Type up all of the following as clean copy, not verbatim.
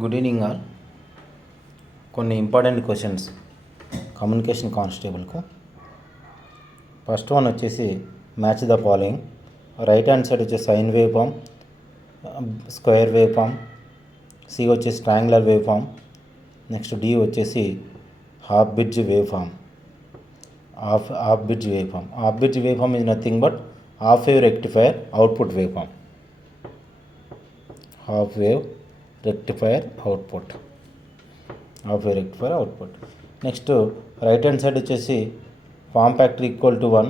Good evening all. కొన్ని important questions communication కానిస్టేబుల్కు. First one వచ్చేసి match the following. Right hand side వచ్చేసి sine waveform, square waveform, C వచ్చేసి triangular waveform, next D వచ్చేసి half bridge wave form. Half bridge wave form. Half bridge wave form is nothing but half wave rectifier output waveform. Half wave rectifier output. Next right hand side వచ్చేసి form factor equal to 1,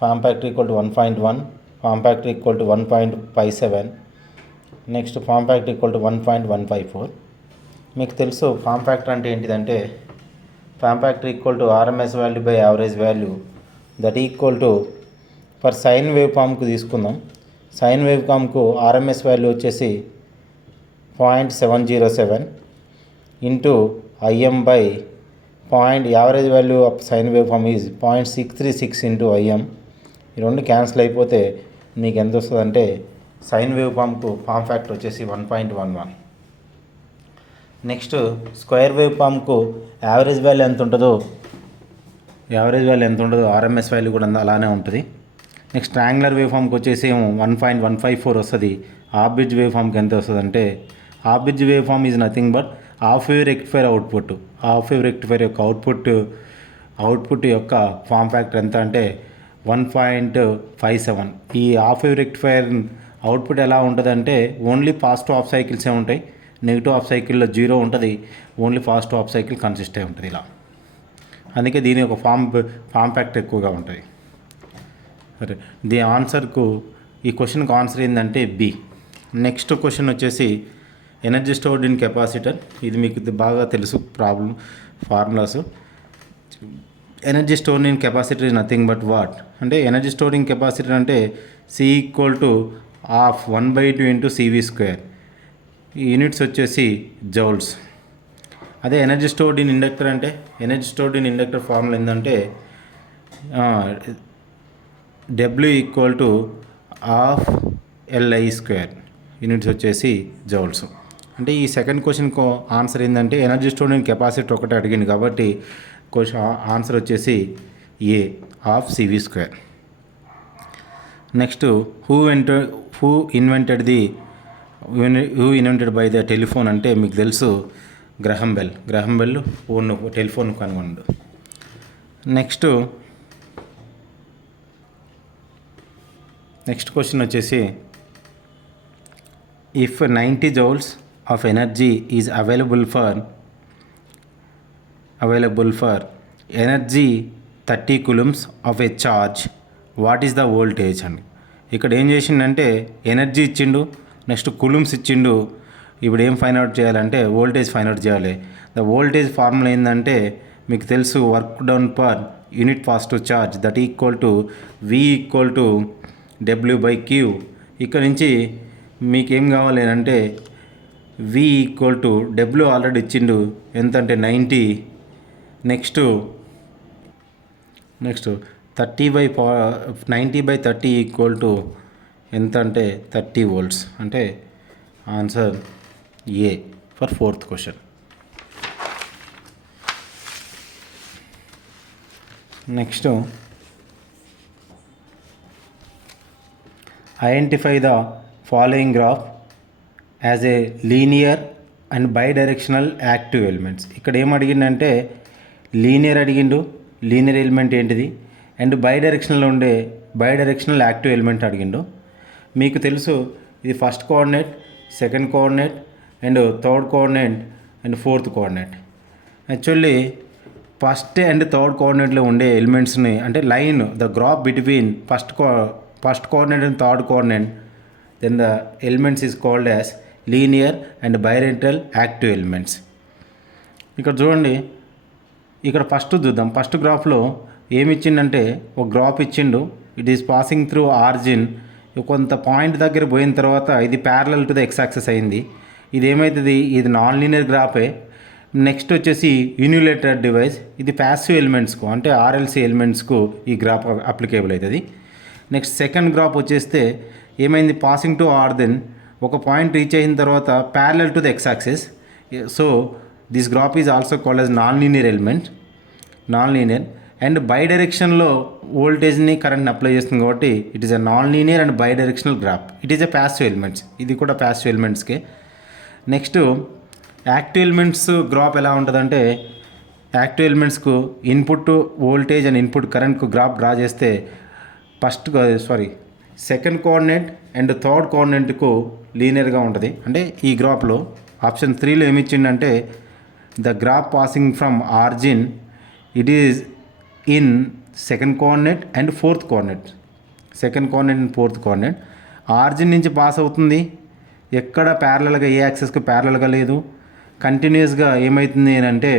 form factor equal to 1.1, form factor equal to 1.57, next form factor equal to 1.154. మీకు తెలుసు form factor అంటే ఏంటిదంటే form factor equal to RMS value by average value that equal to for sine wave ఫామ్కు తీసుకుందాం. Sine wave ఫామ్కు RMS value వచ్చేసి 0.707 into IM by average value of sine wave form is 0.636 into IM. ఈ రెండు cancel అయిపోతే మీకు ఎంత వస్తుంది అంటే సైన్ వేవ్ ఫామ్కు ఫామ్ ఫ్యాక్టర్ వచ్చేసి 1.11. నెక్స్ట్ స్క్వేర్ వేవ్ ఫామ్కు యావరేజ్ వాల్యూ ఎంత ఉంటుందో ఆర్ఎంఎస్ వాల్యూ కూడా అలానే ఉంటుంది. నెక్స్ట్ ట్రయాంగులర్ వేవ్ ఫామ్కి వచ్చేసి 1.154 వస్తుంది. హాఫ్ బ్రిడ్జ్ వేవ్ ఫామ్కి ఎంత వస్తుంది అంటే half bridge wave form is nothing but half wave rectifier output. Half wave rectifier యొక్క అవుట్పుట్ యొక్క ఫామ్ ఫ్యాక్టర్ ఎంత అంటే 1.57. ఈ హాఫ్ వేవ్ రెక్టిఫైర్ అవుట్పుట్ ఎలా ఉంటుంది అంటే ఓన్లీ పాజిటివ్ హాఫ్ సైకిల్సే ఉంటాయి, నెగిటివ్ హాఫ్ సైకిల్లో 0 ఉంటుంది, only positive half cycle consist అయి ఉంటుంది ఇలా. అందుకే దీని యొక్క ఫామ్ ఫ్యాక్టర్ ఎక్కువగా ఉంటుంది. సరే, దీని ఆన్సర్కు ఈ క్వశ్చన్కి ఆన్సర్ ఏంటంటే బి. నెక్స్ట్ క్వశ్చన్ వచ్చేసి ఎనర్జీ స్టోర్డ్ ఇన్ కెపాసిటర్. ఇది మీకు బాగా తెలుసు formulas. Energy stored in capacitor is nothing but what అంటే ఎనర్జీ స్టోర్డ్ ఇన్ కెపాసిటర్ అంటే C equal to half 1/2 into CV square. ఈ యూనిట్స్ వచ్చేసి జౌల్స్. అదే ఎనర్జీ స్టోర్డ్ ఇన్ ఇండక్టర్ అంటే energy stored in inductor formula ఏంటంటే W equal to half LI square. Units వచ్చేసి joules. అంటే ఈ సెకండ్ క్వశ్చన్కు ఆన్సర్ ఏంటంటే ఎనర్జీ స్టోర్డ్ ఇన్ కెపాసిటర్ ఒకటి అడిగింది కాబట్టి ఆన్సర్ వచ్చేసి A, half CV square. Next who invented by the telephone అంటే మీకు తెలుసు గ్రహం బెల్. టెలిఫోన్ కనుగొండు. నెక్స్ట్ క్వశ్చన్ వచ్చేసి if 90 joules of energy is available for energy 30 coulombs of a charge, what is the voltage అని. ఇక్కడ ఏం చేసిండంటే energy ఇచ్చిండు, next కులమ్స్ ఇచ్చిండు. ఇప్పుడు ఏం ఫైండ్ అవుట్ చేయాలంటే వోల్టేజ్ ఫైండ్ అవుట్ చేయాలి. ద వోల్టేజ్ ఫార్ములా ఏంటంటే మీకు తెలుసు work down per unit positive charge that equal to V equal to W/Q. ఇక్కడ నుంచి మీకేం కావాలి అంటే V equal to W already ఇచ్చిండు ఎంత అంటే 90. నెక్స్ట్ 90/30 ఈక్వల్ టు ఎంత అంటే 30 volts. అంటే answer A for fourth question. Next identify the following graph as a linear and bidirectional active elements. ఇక్కడ ఏం అడిగిందంటే లీనియర్ అడిగిండు, లీనియర్ ఎలిమెంట్ ఏంటిది, అండ్ బైడైరెక్షనల్ యాక్టివ్ ఎలిమెంట్ అడిగిండు. మీకు తెలుసు ఇది first coordinate, second coordinate and third coordinate and fourth coordinate. Actually first and third కోఆర్డినేట్లో ఉండే ఎలిమెంట్స్ని అంటే line the graph between first coordinate and third coordinate then the elements is called as linear and bilateral active elements. ఇక్కడ చూడండి, ఇక్కడ first చూద్దాం. First గ్రాఫ్లో ఏమి ఇచ్చిండంటే ఒక గ్రాఫ్ ఇచ్చిండు. It is passing through origin. కొంత పాయింట్ దగ్గర పోయిన తర్వాత ఇది parallel to the X axis అయింది. ఇది ఏమవుతుంది, ఇది నాన్ లీనియర్ గ్రాఫే. నెక్స్ట్ వచ్చేసి యూనిలేటరల్ డివైస్. ఇది ప్యాసివ్ ఎలిమెంట్స్కు అంటే ఆర్ఎల్సి ఎలిమెంట్స్కు ఈ గ్రాఫ్ అప్లికేబుల్ అవుతుంది. నెక్స్ట్ సెకండ్ గ్రాఫ్ వచ్చేస్తే ఏమైంది, పాసింగ్ టు ఆర్ దెన్ ఒక పాయింట్ రీచ్ అయిన తర్వాత parallel to the X axis. So this graph is also called as non linear element, non linear and బై డైరెక్షన్లో వోల్టేజ్ని కరెంట్ని అప్లై చేస్తుంది కాబట్టి it is a non linear and bidirectional graph. It is a passive elements, ఇది కూడా passive ఎలిమెంట్స్కే. Next active elements graph ఎలా ఉంటుందంటే, యాక్టివ్ ఎలిమెంట్స్కు ఇన్పుట్ వోల్టేజ్ అండ్ ఇన్పుట్ కరెంట్కు గ్రాఫ్ డ్రా చేస్తే సెకండ్ కోఆర్డినేట్ అండ్ థర్డ్ కోఆర్డినేట్కు లీనియర్గా ఉంటుంది. అంటే ఈ గ్రాఫ్లో ఆప్షన్ 3లో ఏమి ఇచ్చిండంటే the graph passing from origin it is in second coordinate and fourth coordinate. Second coordinate and fourth coordinate origin నుంచి పాస్ అవుతుంది, ఎక్కడ ప్యారలల్గా ఏ యాక్సెస్కి ప్యారలల్గా లేదు, కంటిన్యూస్గా ఏమవుతుంది అంటే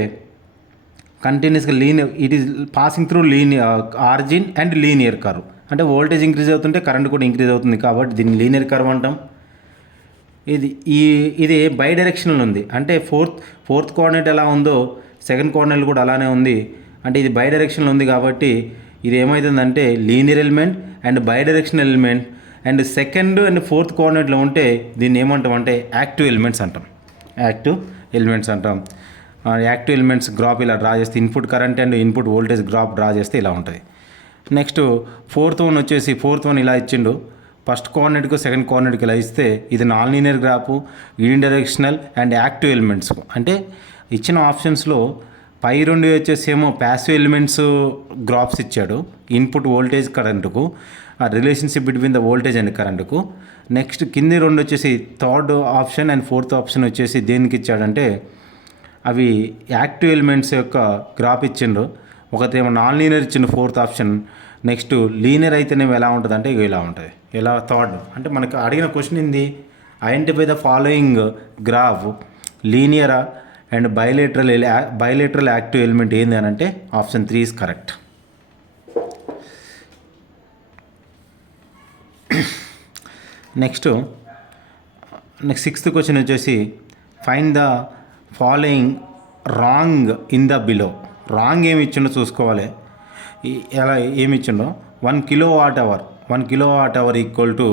కంటిన్యూస్గా linear, it is passing through linear ఆర్జిన్ and linear curve. అంటే వోల్టేజ్ ఇంక్రీజ్ అవుతుంటే కరెంట్ కూడా ఇంక్రీజ్ అవుతుంది కాబట్టి దీన్ని లీనియర్ కర్వ్ అంటాం. ఇది బై డైరెక్షనల్ ఉంది, అంటే ఫోర్త్ కోఆర్డినేట్ ఎలా ఉందో సెకండ్ కోఆర్డినేట్ కూడా అలానే ఉంది. అంటే ఇది బై డైరెక్షనల్ ఉంది కాబట్టి ఇది ఏమవుతుందంటే linear element and bidirectional element and second and fourth కోఆర్డినేట్లో ఉంటే దీన్ని ఏమంటాం అంటే యాక్టివ్ ఎలిమెంట్స్ అంటాం. యాక్టివ్ ఎలిమెంట్స్ అంటాం. యాక్టివ్ ఎలిమెంట్స్ గ్రాఫ్ ఇలా డ్రా చేస్తే input current and input voltage graph draw చేస్తే ఇలా ఉంటుంది. నెక్స్ట్ ఫోర్త్ వన్ ఇలా ఇచ్చిండు, ఫస్ట్ కోఆర్డినేట్కు సెకండ్ కోఆర్డినేట్కి ఇలా ఇస్తే ఇది non linear graph, unidirectional and active elements. అంటే ఇచ్చిన ఆప్షన్స్లో పై రెండు వచ్చేసేమో ప్యాసివ్ ఎలిమెంట్స్ గ్రాఫ్స్ ఇచ్చాడు, ఇన్పుట్ వోల్టేజ్ కరెంటుకు, ఆ relationship between the voltage and కరెంటుకు. నెక్స్ట్ కింది రెండు వచ్చేసి third option and fourth option వచ్చేసి దేనికి ఇచ్చాడంటే అవి యాక్టివ్ ఎలిమెంట్స్ యొక్క గ్రాఫ్ ఇచ్చిండు. ఒకటేమో నాన్ లీనియర్ ఇచ్చిండు ఫోర్త్ ఆప్షన్. నెక్స్ట్ లీనియర్ అయితేనేమో ఎలా ఉంటుంది అంటే ఇలా ఉంటుంది. ఎలా థర్డ్ అంటే మనకు అడిగిన క్వశ్చన్ ఏంది, ఐడెంటిఫై ద ఫాలోయింగ్ గ్రాఫ్ లీనియరా అండ్ బైలేటరల్ యాక్టివ్ ఎలిమెంట్ ఏంది అని అంటే option 3 is correct. Next sixth question వచ్చేసి find the following wrong in the below. Wrong ఏమి ఇచ్చిండో చూసుకోవాలి. ఎలా ఏమి ఇచ్చిండో 1 కిలోవాట్ అవర్ ఈక్వల్ టు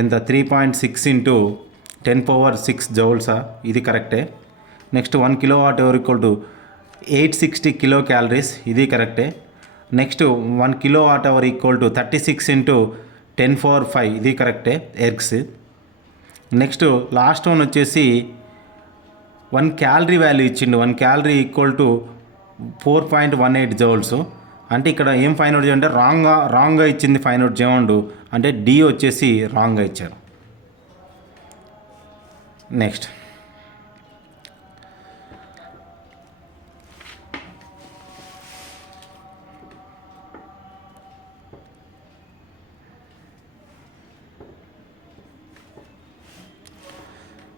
ఎంత 3.6 ఇంటూ 10⁻6 జౌల్సా, ఇది కరెక్టే. Next 1 kilowatt hour equal to 860 kilo calories, ఇది కరెక్టే. Next 1 kilowatt hour equal to 36 into 10⁵, ఇది కరెక్టే ఎర్గ్స్. నెక్స్ట్ లాస్ట్ వన్ వచ్చేసి 1 క్యాలరీ వాల్యూ ఇచ్చిండు, 1 క్యాలరీ ఈక్వల్ టు 4.18 జౌల్స్. అంటే ఇక్కడ ఏం ఫైన్ అవుట్ చేయాలంటే రాంగ్గా ఇచ్చింది ఫైన్ అవుట్ చేయండు, అంటే డి వచ్చేసి రాంగ్గా ఇచ్చారు. నెక్స్ట్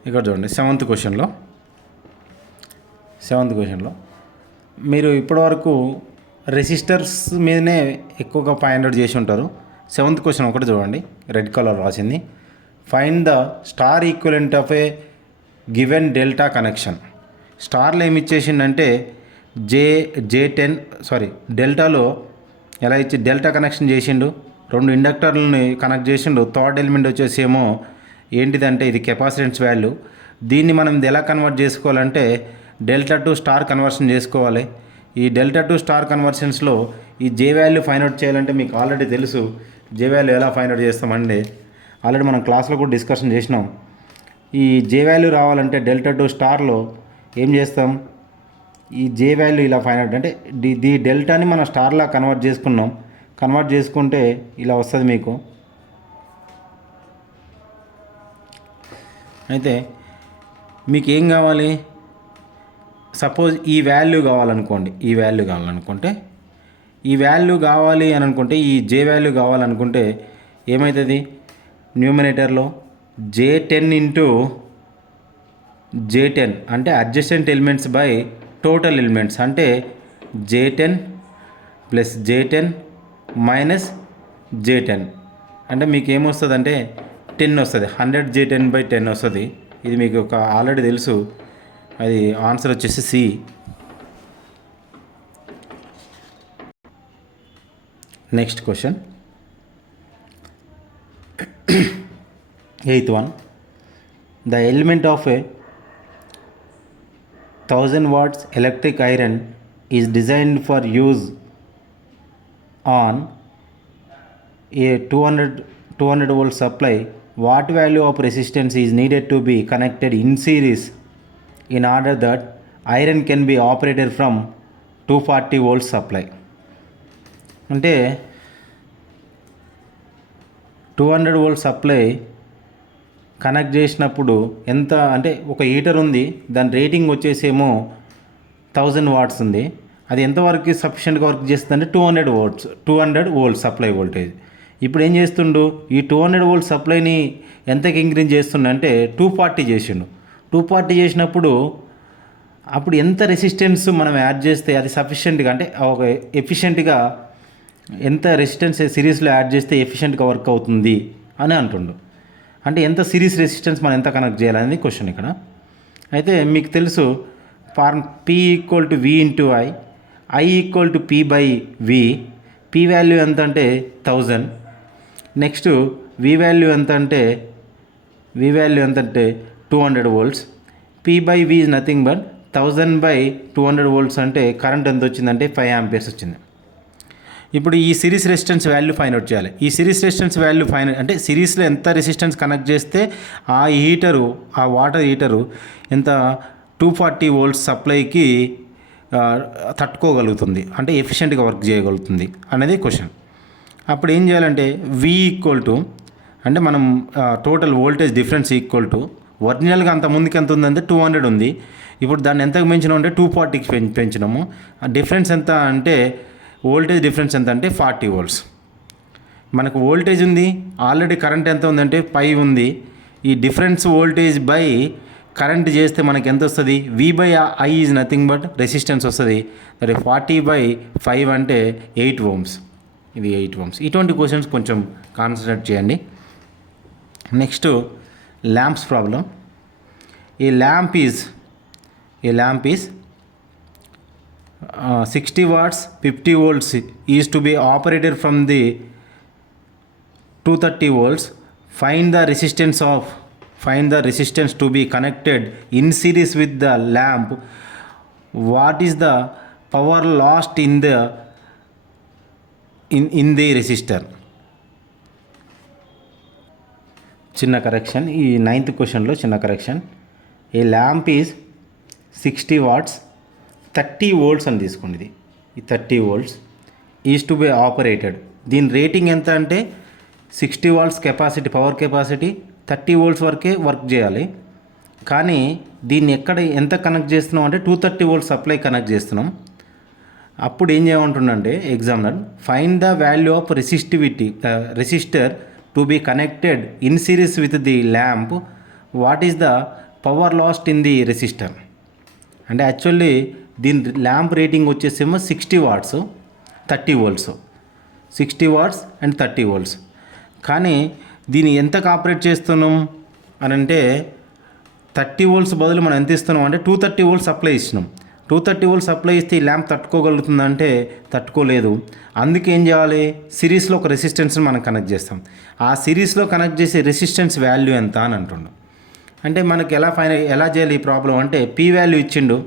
ఇక్కడ చూడండి సెవెంత్ క్వశ్చన్లో మీరు ఇప్పటివరకు రెసిస్టర్స్ మీదనే ఎక్కువగా ఫైండ్ అవుట్ చేసి ఉంటారు. సెవెంత్ క్వశ్చన్ ఒకటి చూడండి, రెడ్ కలర్ రాసింది. Find the star equivalent of a given delta connection. స్టార్లో ఏమి ఇచ్చేసిండంటే డెల్టాలో ఎలా ఇచ్చి డెల్టా కనెక్షన్ చేసిండు, 2 ఇండక్టర్లని కనెక్ట్ చేసిండు. థర్డ్ ఎలిమెంట్ వచ్చేసి ఏమో ఏంటిదంటే ఇది కెపాసిటెన్స్ వాల్యూ. దీన్ని మనం ఎలా కన్వర్ట్ చేసుకోవాలంటే డెల్టా టు స్టార్ కన్వర్షన్ చేసుకోవాలి. ఈ డెల్టా టు స్టార్ కన్వర్షన్స్లో ఈ జే వాల్యూ ఫైండ్ అవుట్ చేయాలంటే మీకు ఆల్రెడీ తెలుసు జే వాల్యూ ఎలా ఫైండ్ అవుట్ చేస్తామండి. ఆల్రెడీ మనం క్లాస్లో కూడా డిస్కషన్ చేసినాం. ఈ జే వాల్యూ రావాలంటే డెల్టా టు స్టార్లో ఏం చేస్తాం, ఈ జే వాల్యూ ఇలా ఫైండ్ అవుట్ అంటే ది డెల్టాని మనం స్టార్లా కన్వర్ట్ చేసుకున్నాం. కన్వర్ట్ చేసుకుంటే ఇలా వస్తుంది మీకు. అయితే మీకు ఏం కావాలి, సపోజ్ ఈ వాల్యూ కావాలనుకోండి, ఈ వాల్యూ కావాలి అని అనుకుంటే ఈ జే వాల్యూ కావాలనుకుంటే ఏమవుతుంది, న్యూమినేటర్లో J10 ఇంటూ J10 అంటే adjacent elements by total elements, అంటే J10 plus J10 minus J10 అంటే మీకు ఏమొస్తుంది అంటే 10 వస్తుంది. 100 J10/10 వస్తుంది. ఇది మీకు ఒక ఆల్రెడీ తెలుసు. అది ఆన్సర్ వచ్చేసి C. Next question 8th one. The element of a 1000 watts electric iron is designed for use on a 200 volt supply. What value of resistance is needed to be connected in series in order that iron can be operated from 240 volt supply? అంటే 200 volt supply connect చేసినప్పుడు ఎంత అంటే ఒక heater ఉంది, దాని rating వచ్చేసేమో 1000 watts ఉంది. అది ఎంతవరకు సఫిషియెంట్గా వర్క్ చేస్తుంది అంటే 200 వోల్ట్ సప్లై వోల్టేజ్. ఇప్పుడు ఏం చేస్తుండు, ఈ 200 వోల్ట్ సప్లైని ఎంతకి ఇంక్రీజ్ చేస్తుండ అంటే 240 చేసిండు. 240 చేసినప్పుడు అప్పుడు ఎంత రెసిస్టెన్స్ మనం యాడ్ చేస్తే అది సఫిషియెంట్గా అంటే ఒక ఎఫిషియెంట్గా ఎంత రెసిస్టెన్స్ సిరీస్లో యాడ్ చేస్తే ఎఫిషియెంట్గా వర్క్ అవుతుంది అని అంటుండు. అంటే ఎంత సిరీస్ రెసిస్టెన్స్ మనం ఎంత కనెక్ట్ చేయాలనేది క్వశ్చన్ ఇక్కడ. అయితే మీకు తెలుసు form P equal to V into I equal to P by V. P value ఎంత అంటే 1000. నెక్స్ట్ V వాల్యూ ఎంత అంటే 200 volts. P by V is nothing but 1000 by 200 volts అంటే కరెంట్ ఎంత వచ్చిందంటే 5 ఆంపియర్స్ వచ్చింది. ఇప్పుడు ఈ series resistance value find out చేయాలి. ఈ సిరీస్ రెసిస్టెన్స్ వాల్యూ అంటే సిరీస్లో ఎంత రెసిస్టెన్స్ కనెక్ట్ చేస్తే ఆ హీటరు, ఆ వాటర్ హీటరు ఎంత 240 వోల్ట్స్ సప్లైకి తట్టుకోగలుగుతుంది, అంటే ఎఫిషియెంట్గా వర్క్ చేయగలుగుతుంది అనేది క్వశ్చన్. అప్పుడు ఏం చేయాలంటే V ఈక్వల్ టు అంటే మనం total voltage difference equal to ఒరిజినల్గా అంత ముందుకి ఎంత ఉందంటే 200 ఉంది. ఇప్పుడు దాన్ని ఎంతకు పెంచినాం అంటే 240కి పెంచినాము. ఆ డిఫరెన్స్ ఎంత అంటే వోల్టేజ్ డిఫరెన్స్ ఎంత అంటే 40 వోల్ట్స్. మనకు వోల్టేజ్ ఉంది, ఆల్రెడీ కరెంట్ ఎంత ఉందంటే 5 ఉంది. ఈ డిఫరెన్స్ వోల్టేజ్ బై కరెంట్ చేస్తే మనకి ఎంత వస్తుంది, V by I is nothing but resistance వస్తుంది. అంటే 40 బై 5 అంటే 8 ఓమ్స్. ఇది 8 ఓమ్స్. ఇటువంటి క్వశ్చన్స్ కొంచెం కాన్సన్ట్రేట్ చేయండి. Next lamps problem. A lamp is 60 watts 50 volts is to be operated from the 230 volts. Find the resistance to be connected in series with the lamp. What is the power lost in the resistor? చిన్న correction, ఈ 9th క్వశ్చన్లో చిన్న correction. A lamp is 60 watts 30 volts అని తీసుకోండి. ఇది ఈ 30 volts is to be operated. దీని rating ఎంత అంటే 60 watts capacity, power capacity 30 volts వరకే వర్క్ చేయాలి. కానీ దీన్ని ఎంత కనెక్ట్ చేస్తున్నాం అంటే 230 వోల్ట్స్ సప్లై కనెక్ట్ చేస్తున్నాం. అప్పుడు ఏం చేయమంటుండంటే examiner find the value of resistor to be connected in series with the lamp. What is the power lost in the resistor. అంటే యాక్చువల్లీ దీని ల్యాంప్ రేటింగ్ వచ్చేసేమో 60 watts 30 volts, 60 watts and 30 volts. కానీ దీన్ని ఎంతకు ఆపరేట్ చేస్తున్నాం అని అంటే 30 volts బదులు మనం ఎంత ఇస్తున్నాం అంటే 230 వోల్ట్స్ సప్లై ఇచ్చినాం. 230 వోల్ట్స్ సప్లై ఇస్తే ఈ ల్యాంప్ తట్టుకోగలుగుతుందంటే తట్టుకోలేదు. అందుకే ఏం చేయాలి, సిరీస్లో ఒక రెసిస్టెన్స్ని మనం కనెక్ట్ చేస్తాం. ఆ సిరీస్లో కనెక్ట్ చేసే రెసిస్టెన్స్ వాల్యూ ఎంత అని అంటుండు. అంటే మనకి ఎలా చేయాలి ఈ ప్రాబ్లం అంటే P వాల్యూ ఇచ్చిండు.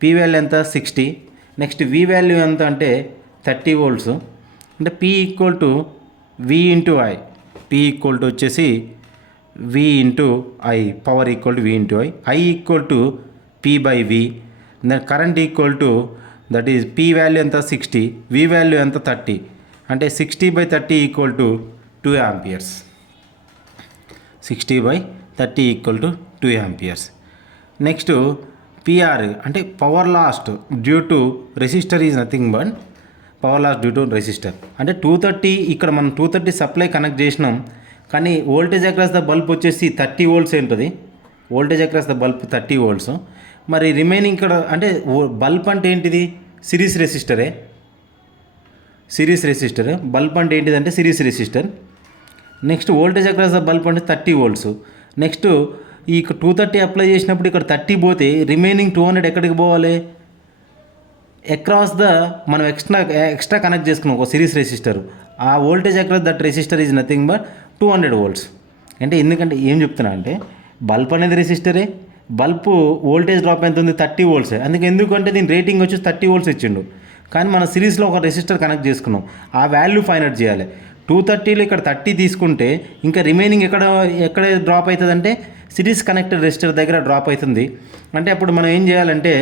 P వాల్యూ ఎంత 60. నెక్స్ట్ V వాల్యూ ఎంత అంటే 30 వోల్ట్స్. అంటే P equal to V into I. P equal to వచ్చేసి V into I, power equal to V into I equal to P by V. Then current equal to that is P value ఎంత 60, V value ఎంత 30. అంటే 60 by 30 equal to 2 amperes. 60 by 30 equal to 2 amperes. Next PR అంటే power lost due to resistor is nothing but power loss due to resistor. అంటే 230 ఇక్కడ మనం 230 supply connect చేసినాం. కానీ voltage across the bulb వచ్చేసి 30 volts ఉంటుంది. Voltage across the bulb 30 volts. మరి remaining ఇక్కడ అంటే బల్బ్ అంటే ఏంటిది, సిరీస్ రెసిస్టరే. బల్బ్ అంటే ఏంటిదంటే series resistor. Next voltage across the bulb అంటే 30 వోల్ట్స్. నెక్స్ట్ ఈ 230 అప్లై చేసినప్పుడు ఇక్కడ 30 పోతే రిమైనింగ్ 200 ఎక్కడికి పోవాలి, అక్రాస్ ద మనం ఎక్స్ట్రా కనెక్ట్ చేసుకున్నాం ఒక సిరీస్ రెసిస్టర్. ఆ voltage across that resistor is nothing but 200 volts. అంటే ఎందుకంటే ఏం చెప్తున్నా అంటే బల్బ్ అనేది రెసిస్టరే, బల్బు వోల్టేజ్ డ్రాప్ ఎంత ఉంది 30 వోల్ట్స్. అందుకే ఎందుకంటే దీని రేటింగ్ వచ్చి 30 వోల్ట్స్ ఇచ్చిండు. కానీ మన సిరీస్లో ఒక రెసిస్టర్ కనెక్ట్ చేసుకున్నాం, ఆ వాల్యూ ఫైండ్ అవుట్ చేయాలి. 230లో ఇక్కడ 30 తీసుకుంటే ఇంకా రిమైనింగ్ ఎక్కడ డ్రాప్ అవుతుందంటే సిరీస్ కనెక్టెడ్ రెసిస్టర్ దగ్గర డ్రాప్ అవుతుంది. అంటే అప్పుడు మనం ఏం చేయాలంటే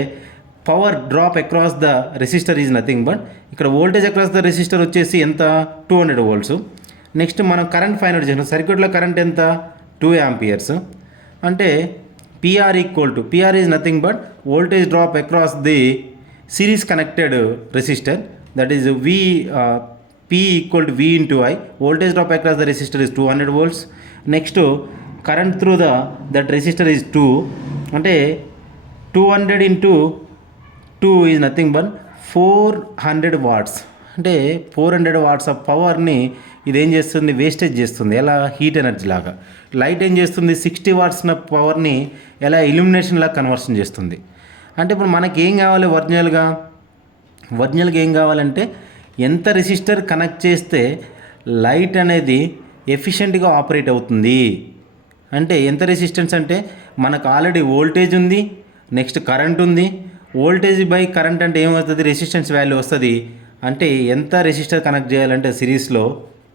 power drop across the resistor is nothing but ఇక్కడ వోల్టేజ్ అక్రాస్ ద రెసిస్టర్ వచ్చేసి ఎంత 200 వోల్ట్స్. నెక్స్ట్ మనం కరెంట్ ఫైండ్ అవుట్ చేసినాం. సర్క్యూట్లో కరెంట్ ఎంత 2 యాంపియర్స్. అంటే PR is nothing but voltage drop across the series connected resistor, that is P equal to V into I. Voltage drop across the resistor is 200 volts. Next current through that resistor is 2, అంటే 200 into 2 is nothing but 400 watts. అంటే 400 watts of పవర్ని ఇదేం చేస్తుంది, wastage చేస్తుంది. ఎలా, heat energy లాగా. Light ఏం చేస్తుంది, 60 వాట్స్ పవర్ని ఎలా ఇల్యూమినేషన్ లాగా కన్వర్షన్ చేస్తుంది. అంటే ఇప్పుడు మనకి ఏం కావాలి, ఒరిజినల్గా ఏం కావాలంటే ఎంత రెసిస్టర్ కనెక్ట్ చేస్తే లైట్ అనేది ఎఫిషియెంట్గా ఆపరేట్ అవుతుంది. అంటే ఎంత రెసిస్టెన్స్ అంటే మనకు ఆల్రెడీ వోల్టేజ్ ఉంది, నెక్స్ట్ కరెంట్ ఉంది. వోల్టేజ్ బై కరెంట్ అంటే ఏమవుతుంది, రెసిస్టెన్స్ వాల్యూ వస్తుంది. అంటే ఎంత రెసిస్టర్ కనెక్ట్ చేయాలంటే సిరీస్లో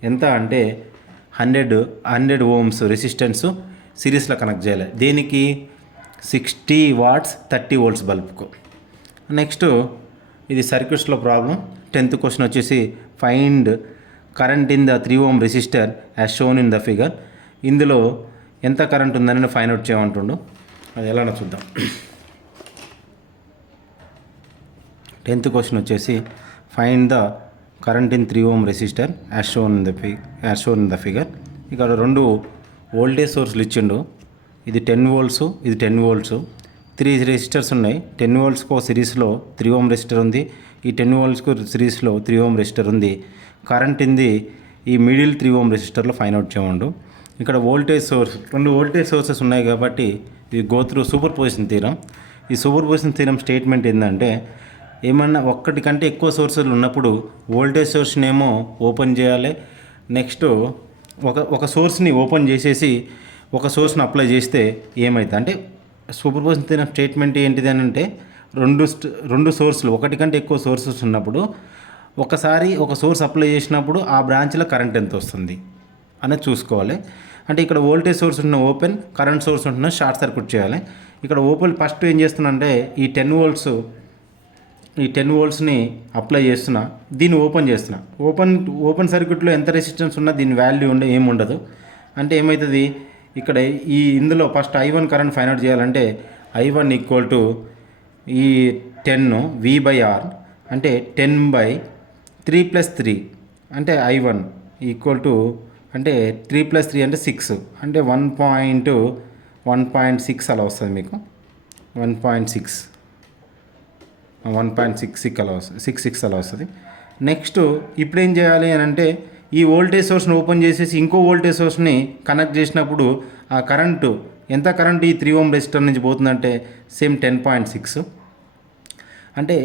ఎంత అంటే 100 ఓమ్స్ రెసిస్టెన్స్ సిరీస్లో కనెక్ట్ చేయాలి. దేనికి, 60 వాట్స్ 30 వోల్ట్స్ బల్బ్కు. నెక్స్ట్ ఇది సర్క్యూట్స్లో ప్రాబ్లం. 10th క్వశ్చన్ వచ్చేసి find current in the 3 ohm resistor as shown in the figure. ఇందులో ఎంత కరెంట్ ఉందని ఫైండ్ అవుట్ చేయమంటుండు. అది ఎలానో చూద్దాం. 10th క్వశ్చన్ వచ్చేసి find the current in 3 ohm resistor as shown in the figure. ఇక్కడ 2 వోల్టేజ్ సోర్స్లు ఇచ్చిండు. ఇది 10 వోల్ట్స్, ఇది 10 వోల్ట్స్. 3 రెసిస్టర్స్ ఉన్నాయి. 10 వోల్ట్స్కు సిరీస్లో 3 ohm రెసిస్టర్ ఉంది. ఈ 10 వోల్ట్స్కు సిరీస్లో 3 ohm రెసిస్టర్ ఉంది. కరెంట్ ఇంది ఈ మిడిల్ 3 ohm రెసిస్టర్లో ఫైండ్ అవుట్ చేయమండు. ఇక్కడ వోల్టేజ్ సోర్స్ 2 వోల్టేజ్ సోర్సెస్ ఉన్నాయి కాబట్టి ఇది go through super position theorem. ఈ సూపర్ పొజిషన్ థీరం స్టేట్మెంట్ ఏంటంటే ఏమన్నా ఒక్కటి కంటే ఎక్కువ సోర్సెస్ ఉన్నప్పుడు వోల్టేజ్ సోర్స్ని ఏమో ఓపెన్ చేయాలి. నెక్స్ట్ ఒక సోర్స్ని ఓపెన్ చేసేసి ఒక సోర్స్ని అప్లై చేస్తే ఏమవుతుంది అంటే సూపర్ పొజిషన్ థీరం స్టేట్మెంట్ ఏంటిది అని అంటే రెండు సోర్సులు ఒకటి కంటే ఎక్కువ సోర్సెస్ ఉన్నప్పుడు ఒకసారి ఒక సోర్స్ అప్లై చేసినప్పుడు ఆ బ్రాంచ్లో కరెంట్ ఎంత వస్తుంది అనేది చూసుకోవాలి. అంటే ఇక్కడ వోల్టేజ్ సోర్స్ ఉన్న ఓపెన్, కరెంట్ సోర్స్ ఉంటున్న షార్ట్ సర్క్యూట్ చేయాలి. ఇక్కడ ఓపెన్ ఫస్ట్ ఏం చేస్తున్నా ఈ 10 వోల్ట్స్ని అప్లై చేస్తున్నా, దీన్ని ఓపెన్ చేస్తున్నా. ఓపెన్ సర్క్యూట్లో ఎంత రెసిస్టెన్స్ ఉన్నా దీని వాల్యూ ఏముండదు. అంటే ఏమవుతుంది, ఇక్కడ ఇందులో first I1 current find out చేయాలంటే I1 ఈక్వల్ టు ఈ 10 V/R అంటే 10/3 + 3 అంటే I1 ఈక్వల్ టు అంటే 3 + 3 అంటే 6 అంటే 1.6 అలా వస్తుంది మీకు. 1.66 అలా వస్తుంది, 66 అలా వస్తుంది. నెక్స్ట్ ఇప్పుడు ఏం చేయాలి అని అంటే ఈ వోల్టేజ్ సోర్స్ని ఓపెన్ చేసేసి ఇంకో వోల్టేజ్ సోర్స్ని కనెక్ట్ చేసినప్పుడు ఆ కరెంటు ఎంత కరెంట్ ఈ 3 ohm రెసిస్టర్ నుంచి పోతుందంటే సేమ్ 10.6. అంటే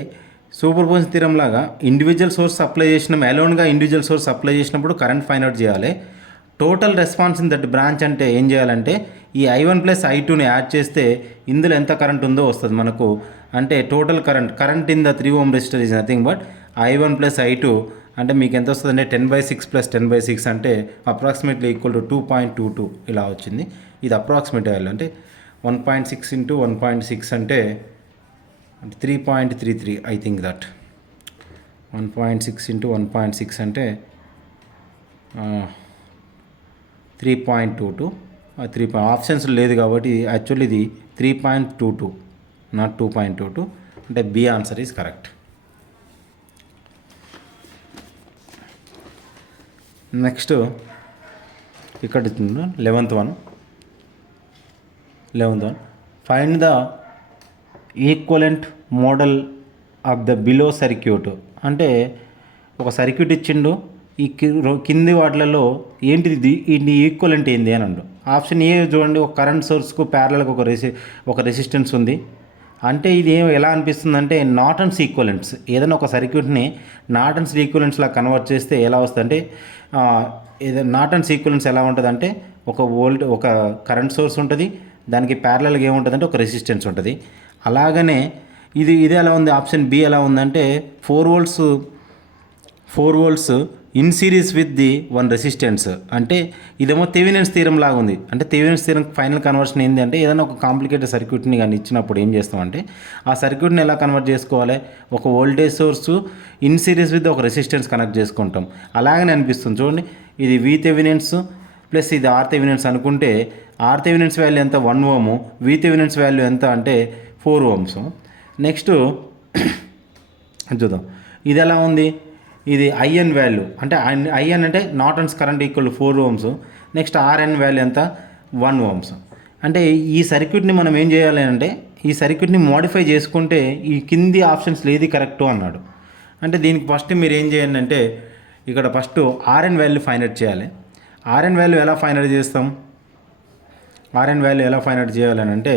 సూపర్ పొజిషన్ థీరం లాగా ఇండివిజువల్ సోర్స్ అప్లై చేసినాం, అలోన్గా ఇండివిజువల్ సోర్స్ అప్లై చేసినప్పుడు కరెంట్ ఫైండ్ అవుట్ చేయాలి. Total response in that branch అంటే ఏం చేయాలంటే ఈ I1 + I2ని యాడ్ చేస్తే ఇందులో ఎంత కరెంట్ ఉందో వస్తుంది మనకు. అంటే total current in the 3 ohm resistor is nothing but I1 + I2 అంటే మీకు ఎంత వస్తుంది అంటే 10/6 + 10/6 అంటే అప్రాక్సిమేట్లీ ఈక్వల్ టు 2.22 ఇలా వచ్చింది. ఇది అప్రాక్సిమేట్ వాల్యూ. అంటే 1.6 × 1.6 అంటే 3.33 ఐ థింక్ దట్ 1.6 × 1.6 అంటే 3.22. 3 ఆప్షన్స్ లేదు కాబట్టి యాక్చువల్లీ ఇది 3.22 నాట్ 2.22. అంటే B answer is correct. Next ఇక్కడ 11th one find the equivalent model of the below circuit. అంటే ఒక సర్క్యూట్ ఇచ్చిండు, ఈ కింది వాటిలలో ఏంటిది ఇది ఈక్వలెంట్ ఏంది అని అండు. ఆప్షన్ ఏ చూడండి, ఒక కరెంట్ సోర్స్కు ప్యారలల్గా ఒక రెసిస్టెన్స్ ఉంది. అంటే ఇది ఎలా అనిపిస్తుంది అంటే నార్టన్స్ ఈక్వలెంట్స్. ఏదైనా ఒక సర్క్యూట్ని నార్టన్స్ ఈక్వలెంట్స్లా కన్వర్ట్ చేస్తే ఎలా వస్తుంది అంటే నార్టన్స్ ఈక్వలెంట్స్ ఎలా ఉంటుంది అంటే ఒక కరెంట్ సోర్స్ ఉంటుంది, దానికి ప్యారలల్గా ఏముంటుందంటే ఒక రెసిస్టెన్స్ ఉంటుంది. అలాగనే ఇది ఎలా ఉంది, ఆప్షన్ బి ఎలా ఉందంటే 4 volts in series with the 1 resistance. అంటే ఇదేమో థెవెనిన్స్ థీరం లాగా ఉంది. అంటే థెవెనిన్స్ థీరం ఫైనల్ కన్వర్షన్ ఏంటి అంటే ఏదైనా ఒక కాంప్లికేటెడ్ సర్క్యూట్ని కానీ ఇచ్చినప్పుడు ఏం చేస్తామంటే ఆ సర్క్యూట్ని ఎలా కన్వర్ట్ చేసుకోవాలి, ఒక voltage source in series with ఒక రెసిస్టెన్స్ కనెక్ట్ చేసుకుంటాం. అలాగనే అనిపిస్తుంది చూడండి. ఇది వి థెవెనిన్స్ ప్లస్ ఇది ఆర్ థెవెనిన్స్ అనుకుంటే ఆర్ థెవెనిన్స్ వాల్యూ ఎంత 1 ఓము, వి థెవెనిన్స్ వాల్యూ ఎంత అంటే 4 ఓమ్స్. నెక్స్ట్ చూద్దాం ఇది ఎలా ఉంది. ఇది ఐఎన్ వాల్యూ అంటే ఐఎన్ అంటే Norton's current equal 4 ohms. Next RN value ఎంత 1 ఓమ్స్. అంటే ఈ సర్క్యూట్ని మనం ఏం చేయాలి అంటే ఈ సర్క్యూట్ని మోడిఫై చేసుకుంటే ఈ కింది ఆప్షన్స్ ఏది కరెక్టు అన్నాడు. అంటే దీనికి ఫస్ట్ మీరు ఏం చేయండి అంటే ఇక్కడ first RN value find out చేయాలి. ఆర్ఎన్ వాల్యూ ఎలా ఫైండ్ అవుట్ చేస్తాం, ఆర్ఎన్ వాల్యూ ఎలా ఫైండ్ అవుట్ చేయాలని అంటే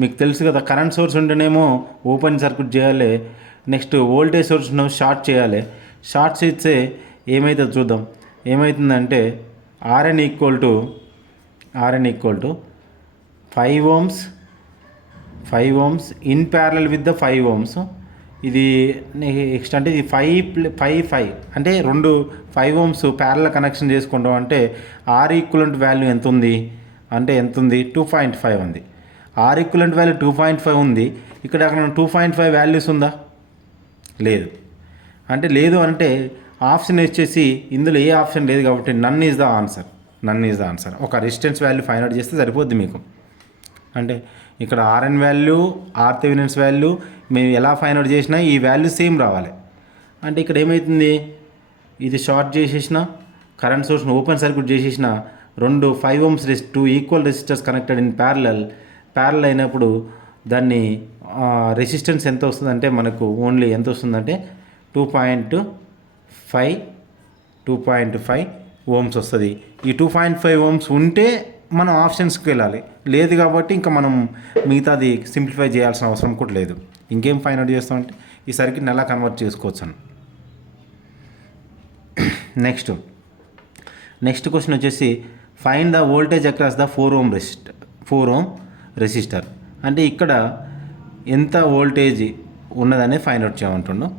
మీకు తెలుసు కదా, కరెంట్ సోర్స్ ఉంటేనేమో ఓపెన్ సర్క్యూట్ చేయాలి. నెక్స్ట్ వోల్టేజ్ సోర్స్ను షార్ట్ చేయాలి. షార్ట్ చేస్తే ఏమవుతుందో చూద్దాం. ఏమవుతుందంటే RN equal to 5 ohms in parallel with the 5 ohms. ఇది నెక్స్ట్ అంటే ఇది 5 అంటే 5 ఓమ్స్ ప్యారలల్ కనెక్షన్ చేసుకుంటాం. అంటే ఆర్ ఈక్వలెంట్ వాల్యూ ఎంత ఉంది అంటే 2.5 ఉంది. ఆర్ ఈక్వలెంట్ వాల్యూ 2.5 ఉంది. ఇక్కడ అక్కడ 2.5 వాల్యూస్ ఉందా, లేదు. అంటే లేదు అంటే ఆప్షన్ వచ్చేసి ఇందులో ఏ ఆప్షన్ లేదు కాబట్టి నన్ ఈజ్ ద ఆన్సర్. ఒక రెసిస్టెన్స్ వాల్యూ ఫైండ్ అవుట్ చేస్తే సరిపోద్ది మీకు. అంటే ఇక్కడ RN value or Thevenin's value మేము ఎలా ఫైండ్ అవుట్ చేసినా ఈ వాల్యూ సేమ్ రావాలి. అంటే ఇక్కడ ఏమవుతుంది, ఇది షార్ట్ చేసేసిన కరెంట్ సోర్స్ను ఓపెన్ సర్క్యూట్ చేసేసిన 5 ohms 2 equal resistors connected in parallel అయినప్పుడు దాన్ని రెసిస్టెన్స్ ఎంత వస్తుందంటే మనకు ఓన్లీ ఎంత వస్తుందంటే 2.5 ఓమ్స్ వస్తుంది. ఈ 2.5 ఓమ్స్ ఉంటే మనం ఆప్షన్స్కి వెళ్ళాలి. లేదు కాబట్టి ఇంకా మనం మిగతాది సింప్లిఫై చేయాల్సిన అవసరం కూడా లేదు. ఇంకేం ఫైండ్ అవుట్ చేస్తామంటే ఈ సర్క్యూట్ని ఎలా కన్వర్ట్ చేసుకోవచ్చు అని. నెక్స్ట్ క్వశ్చన్ వచ్చేసి find the voltage across the 4 ohm resistor. అంటే ఇక్కడ ఎంత వోల్టేజ్ ఉన్నదనే ఫైండ్ అవుట్ చేయమంటున్నాం.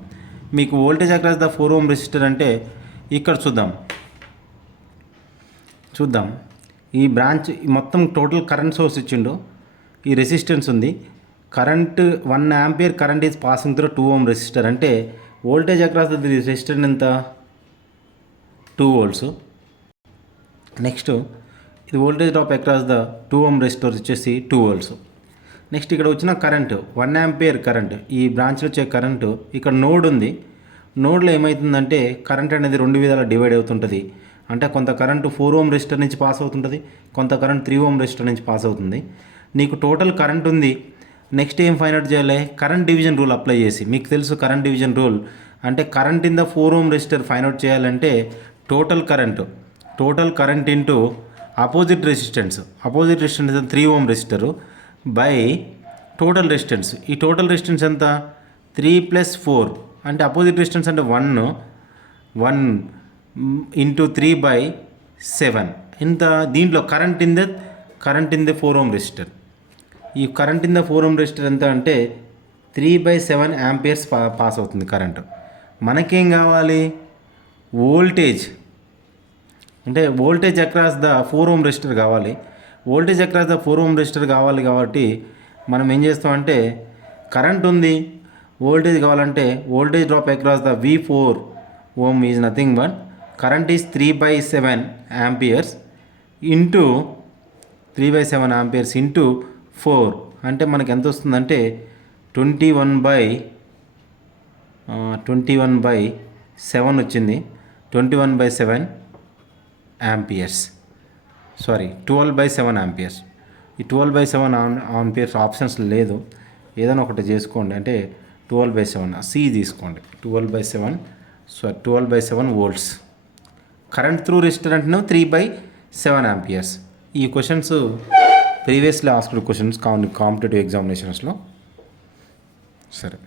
మీకు voltage across the 4 ohm resistor అంటే ఇక్కడ చూద్దాం. ఈ బ్రాంచ్ మొత్తం టోటల్ కరెంట్ సోర్స్ ఇచ్చిండు, ఈ రెసిస్టెన్స్ ఉంది, current 1 ampere current is passing through 2 ohm resistor. అంటే వోల్టేజ్ అక్రాస్ ద రెసిస్టర్ ఎంత 2 వోల్ట్స్. నెక్స్ట్ ఇది voltage drop across the 2 ohm resistor వచ్చేసి 2 వోల్ట్స్. నెక్స్ట్ ఇక్కడ వచ్చిన కరెంటు 1 ఆంపియర్ కరెంట్, ఈ బ్రాంచ్లో వచ్చే కరెంటు ఇక్కడ నోడ్ ఉంది. నోడ్లో ఏమవుతుందంటే కరెంట్ అనేది 2 విధాలా డివైడ్ అవుతుంటుంది. అంటే కొంత కరెంటు 4 ఓమ్ రెసిస్టర్ నుంచి పాస్ అవుతుంటుంది, కొంత కరెంట్ 3 ఓమ్ రెసిస్టర్ నుంచి పాస్ అవుతుంది. నీకు టోటల్ కరెంట్ ఉంది. నెక్స్ట్ ఏం ఫైండ్ అవుట్ చేయాలి, కరెంట్ డివిజన్ రూల్ అప్లై చేసి. మీకు తెలుసు కరెంట్ డివిజన్ రూల్ అంటే current in the 4 ohm resistor find out చేయాలంటే total current into opposite resistance 3 ohm resistor by total resistance. ఈ టోటల్ రెసిస్టెన్స్ ఎంత 3 + 4 అంటే అపోజిట్ రెసిస్టెన్స్ అంటే 1 ఇంటూ 3/7. ఇంత దీంట్లో current in the 4 ohm resistor. ఈ current in the 4 ohm resistor ఎంత అంటే 3/7 యాంపియర్స్ పాస్ అవుతుంది కరెంటు. మనకేం కావాలి, వోల్టేజ్ అంటే voltage across the 4 ohm resistor కావాలి. Voltage across the 4 ohm resistor కావాలి కాబట్టి మనం ఏం చేస్తామంటే కరెంట్ ఉంది, వోల్టేజ్ కావాలంటే voltage drop across the V4 ohm is nothing but current is 3/7 amperes into 4 అంటే మనకి ఎంత వస్తుందంటే 21/7 వచ్చింది. 21/7 యాంపియర్స్, 12/7 యాంపియర్స్. ఈ 12/7 యాంపియర్స్ ఆప్షన్స్ లేదు, ఏదైనా ఒకటి చేసుకోండి. అంటే 12/7 సి తీసుకోండి. 12/7 వోల్ట్స్. కరెంట్ త్రూ రెసిస్టర్ అంటేనే 3/7 యాంపియర్స్. ఈ questions previously asked questions competitive ఎగ్జామినేషన్స్లో. సరే,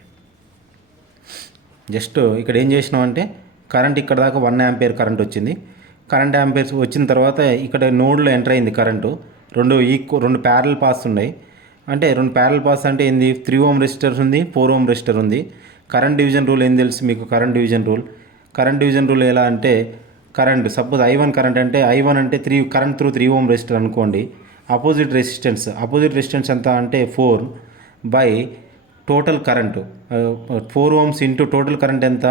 జస్ట్ ఇక్కడ ఏం చేసినామంటే కరెంట్ ఇక్కడ దాకా 1 ఆంపియర్ కరెంట్ వచ్చింది. కరెంట్ యాంపియర్స్ వచ్చిన తర్వాత ఇక్కడ నోడ్లో ఎంటర్ అయింది కరెంటు. రెండు ప్యారల్ పాస్ ఉన్నాయి. అంటే రెండు ప్యారల్ పాస్ అంటే ఏంది, 3 ఓం రెసిస్టర్ ఉంది, 4 ఓం రెసిస్టర్ ఉంది. కరెంట్ డివిజన్ రూల్ ఏం తెలుసు మీకు? కరెంట్ డివిజన్ రూల్ ఎలా అంటే, కరెంట్ సపోజ్ I1 కరెంట్ అంటే I1 అంటే కరెంట్ త్రూ 3 ఓం రెసిస్టర్ అనుకోండి. అపోజిట్ రెసిస్టెన్స్ ఎంత అంటే 4 by total current 4 ohms into total current ఎంత?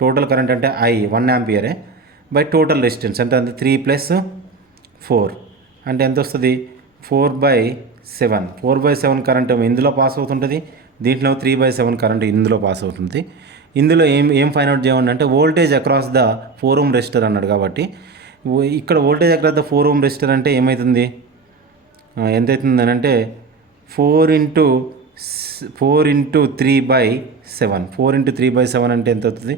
టోటల్ కరెంట్ అంటే 1 యాంపియరే బై టోటల్ రెసిస్టెన్స్ ఎంత? 3 + 4 అంటే ఎంత వస్తుంది? 4/7. 4/7 కరెంట్ ఇందులో పాస్ అవుతుంటుంది, దీంట్లో 3/7 కరెంట్ ఇందులో పాస్ అవుతుంది. ఇందులో ఏం ఫైండ్ అవుట్ చేయండి అంటే voltage across the 4 ohm resistor అన్నాడు కాబట్టి ఇక్కడ voltage across the 4 ohm resistor అంటే ఏమవుతుంది, ఎంత అవుతుంది అని అంటే 4 × 3/7. 4 × 3/7 అంటే ఎంత అవుతుంది?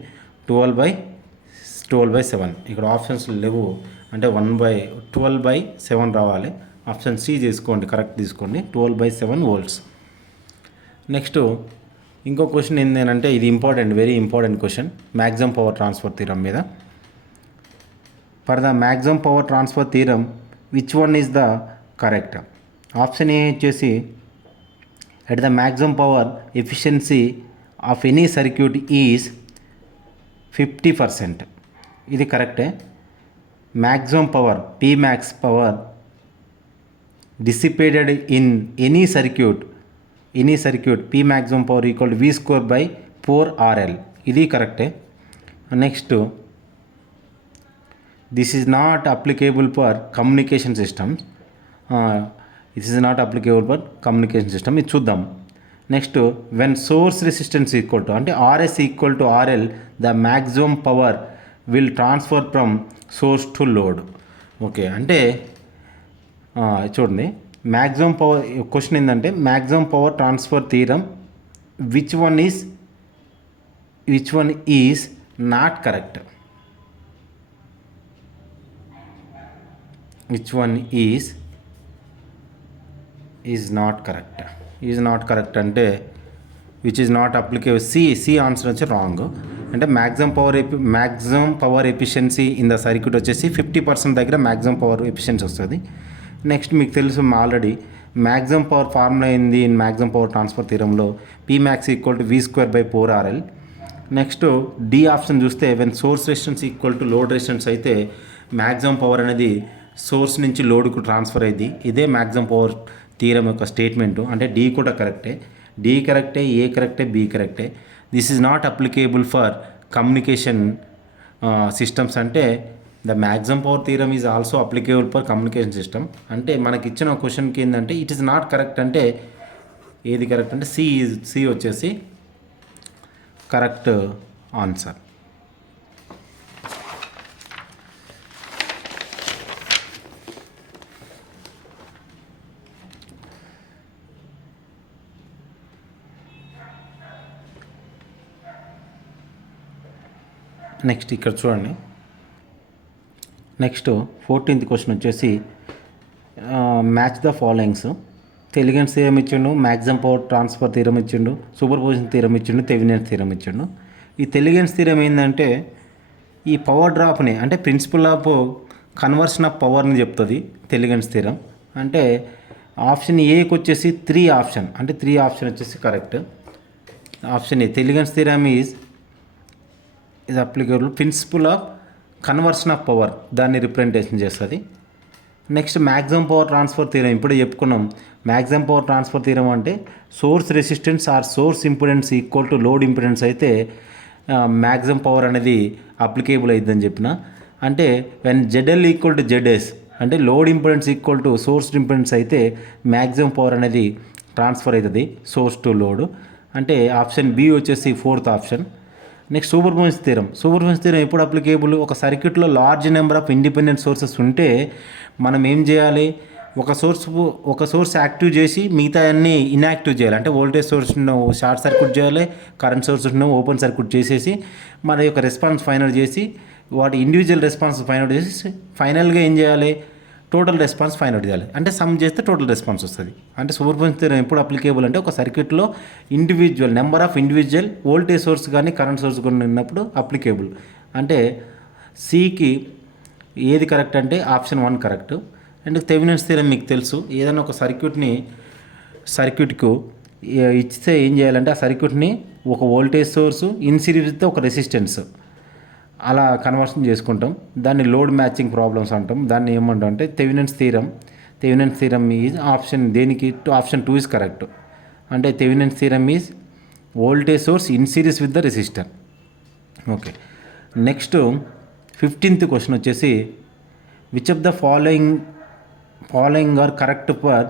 12/7. ఇక్కడ ఆప్షన్స్ లేవు అంటే 1/12/7 రావాలి. ఆప్షన్ సి చేసుకోండి, కరెక్ట్ తీసుకోండి. 12/7 వోల్ట్స్. నెక్స్ట్ ఇంకో క్వశ్చన్ ఏంటంటే ఇది very important question, maximum power transfer theorem మీద. For the maximum power transfer theorem which one is the correct? Option ఏ వచ్చేసి at the maximum power efficiency of any circuit is 50%. ఇది కరెక్టే. Maximum power Pmax power dissipated in any circuit P maximum power equal to V²/4RL. ఇది కరెక్టే. Next this is not applicable for communication systems. ఇది చూద్దాం. Next when source resistance equal to అంటే RS = RL the maximum power will transfer from source to load. Okay, అంటే చూడండి, maximum power question ఏంటంటే maximum power transfer theorem which one is not correct? Which one is not correct అంటే which is not applicable. C answer వచ్చి wrong. అంటే maximum power efficiency in the circuit వచ్చేసి 50% దగ్గర maximum power efficiency వస్తుంది. నెక్స్ట్ మీకు తెలుసు ఆల్రెడీ మ్యాక్సిమం పవర్ ఫార్ములా అయింది ఇన్ మ్యాక్సిమం పవర్ ట్రాన్స్ఫర్ థీరంలో Pmax = V²/4RL. Next D option చూస్తే when source resistance equal to load resistance అయితే మ్యాక్సిమం పవర్ అనేది సోర్స్ నుంచి లోడ్కు ట్రాన్స్ఫర్ అయింది. ఇదే మ్యాక్సిమం పవర్ థీరం యొక్క స్టేట్మెంటు. అంటే డి కూడా కరెక్టే, ఏ కరెక్టే, బి కరెక్టే. This is not applicable for communication systems. అంటే the maximum power theorem is also applicable for communication system. అంటే మనకి ఇచ్చిన క్వశ్చన్కి ఏంటంటే ఇట్ ఈస్ నాట్ కరెక్ట్ అంటే ఏది కరెక్ట్ అంటే సి వచ్చేసి కరెక్ట్ ఆన్సర్. నెక్స్ట్ ఇక్కడ చూడండి, నెక్స్ట్ 14th క్వశ్చన్ వచ్చేసి మ్యాచ్ ద ఫాలోయింగ్స్. థెలిగెన్స్ థీరం ఇచ్చిండు, మ్యాక్సిమం పవర్ ట్రాన్స్ఫర్ థీరం ఇచ్చిండు, సూపర్ పొజిషన్ థీరం ఇచ్చిండు, థెవెనిన్స్ థీరం ఇచ్చిండు. ఈ థెలిగెన్స్ థీరం ఏంటంటే ఈ పవర్ డ్రాప్ని అంటే ప్రిన్సిపల్ ఆఫ్ కన్వర్షన్ ఆఫ్ పవర్ని చెప్తుంది థెలిగెన్స్ థీరం. అంటే ఆప్షన్ ఏకి వచ్చేసి 3 ఆప్షన్ అంటే 3 ఆప్షన్ వచ్చేసి correct. Option A Tellegen's theorem is applicable principle of conversion of power, దాన్ని రిప్రజెంటేషన్ చేస్తుంది. Next maximum power transfer theorem ఇప్పుడే చెప్పుకున్నాం. మ్యాక్సిమం పవర్ ట్రాన్స్ఫర్ థీరం అంటే source resistance or source impedance equal to load impedance అయితే maximum power అనేది applicable అవుతుందని చెప్పిన. అంటే వెన్ ZL = ZS అంటే load impedance equal to source impedance అయితే మ్యాక్సిమం పవర్ అనేది ట్రాన్స్ఫర్ అవుతుంది సోర్స్ టు లోడ్. అంటే ఆప్షన్ బి వచ్చేసి 4th option. Next super position theorem ఎప్పుడు అప్లికేబుల్? ఒక సర్క్యూట్లో large number of independent sources ఉంటే మనం ఏం చేయాలి, ఒక సోర్స్ యాక్టివ్ చేసి మిగతా అన్నీ ఇన్యాక్టివ్ చేయాలి. అంటే వోల్టేజ్ సోర్స్ షార్ట్ సర్క్యూట్ చేయాలి, కరెంట్ సోర్స్ ఓపెన్ సర్క్యూట్ చేసేసి మన యొక్క రెస్పాన్స్ ఫైండ్ అవుట్ చేసి వాటి ఇండివిజువల్ రెస్పాన్స్ ఫైండ్ అవుట్ చేసి ఫైనల్గా ఏం చేయాలి, టోటల్ రెస్పాన్స్ ఫైండ్ అవుట్ చేయాలి. అంటే సమ్ చేస్తే టోటల్ రెస్పాన్స్ వస్తుంది. అంటే సూపర్ పొజిషన్ థీరం ఎప్పుడు అప్లికేబుల్ అంటే ఒక సర్క్యూట్లో number of individual voltage source కానీ కరెంట్ సోర్స్ కానీ ఉన్నప్పుడు అప్లికేబుల్. అంటే సికి ఏది కరెక్ట్ అంటే option 1 correct. And Thevenin's theorem మీకు తెలుసు. ఏదైనా ఒక సర్క్యూట్కు ఇస్తే ఏం చేయాలంటే ఆ సర్క్యూట్ని ఒక వోల్టేజ్ సోర్సు ఇన్ సిరీస్తో ఒక రెసిస్టెన్స్ అలా కన్వర్షన్ చేసుకుంటాం. దాన్ని లోడ్ మ్యాచింగ్ ప్రాబ్లమ్స్ అంటాం. దాన్ని ఏమంటాం అంటే థెవెనిన్స్ థీరం ఈజ్ ఆప్షన్ దేనికి ఆప్షన్ 2 ఈజ్ కరెక్ట్. అంటే Thevenin's theorem is voltage source in series with the resistor. Okay, next 15th question వచ్చేసి which of the following are correct for